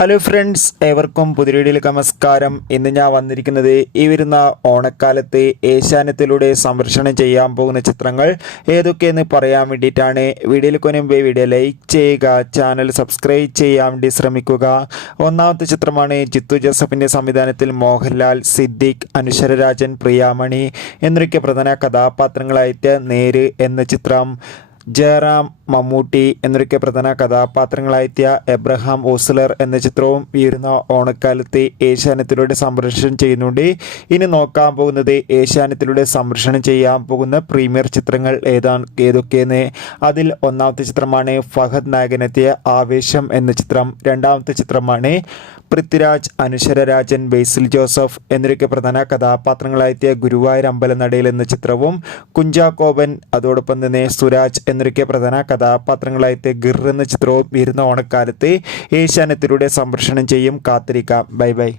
Hello friends ഏവർക്കും പുതിരീടിയിലേക്ക് നമസ്കാരം. ഇന്ന് ഞാൻ വന്നിരിക്കുന്നത് ഈ വരുന്ന ഓണക്കാലത്ത് ഏഷ്യാനത്തിലൂടെ സംരക്ഷണം ചെയ്യാൻ പോകുന്ന ചിത്രങ്ങൾ ഏതൊക്കെയെന്ന് പറയാൻ വേണ്ടിയിട്ടാണ്. വീഡിയോയിൽ കൊനുമ്പേ വീഡിയോ ലൈക്ക് ചെയ്യുക ചാനൽ സബ്സ്ക്രൈബ് ചെയ്യാൻ വേണ്ടി ശ്രമിക്കുക. ഒന്നാമത്തെ ചിത്രമാണ് ജിത്തു ജോസഫിന്റെ സംവിധാനത്തിൽ മോഹൻലാൽ സിദ്ദിഖ് അനുശ്വരരാജൻ പ്രിയാമണി എന്നൊക്കെ പ്രധാന കഥാപാത്രങ്ങളായിട്ട് നേര് എന്ന ചിത്രം. ജയറാം മമ്മൂട്ടി എന്നൊക്കെ പ്രധാന കഥാപാത്രങ്ങളായെത്തിയ എബ്രഹാം ഓസ്ലർ എന്ന ചിത്രവും ഈ ഓണക്കാലത്തെ ഏഷ്യാനത്തിലൂടെ സംരക്ഷണം ചെയ്യുന്നുണ്ട്. ഇനി നോക്കാൻ പോകുന്നത് ഏഷ്യാനത്തിലൂടെ സംപ്രേഷണം ചെയ്യാൻ പോകുന്ന പ്രീമിയർ ചിത്രങ്ങൾ ഏതാണ് ഏതൊക്കെയെന്ന്. അതിൽ ഒന്നാമത്തെ ചിത്രമാണ് ഫഹദ് നായകനെത്തിയ ആവേശം എന്ന ചിത്രം. രണ്ടാമത്തെ ചിത്രമാണ് പൃഥ്വിരാജ് അനുശ്വരരാജൻ ബേസിൽ ജോസഫ് എന്നിവരൊക്കെ പ്രധാന കഥാപാത്രങ്ങളായെത്തിയ ഗുരുവായൂർ അമ്പലനടയിൽ എന്ന ചിത്രവും കുഞ്ചാക്കോബൻ അതോടൊപ്പം തന്നെ സുരാജ് എന്നിവരൊക്കെ പ്രധാന കഥാപാത്രങ്ങളായിട്ട് ഗിർ എന്ന ചിത്രവും വരുന്ന ഓണക്കാലത്ത് ഏഷ്യാനത്തിലൂടെ സംപ്രേഷണം ചെയ്യും കാത്തിരിക്കാം. Bye bye.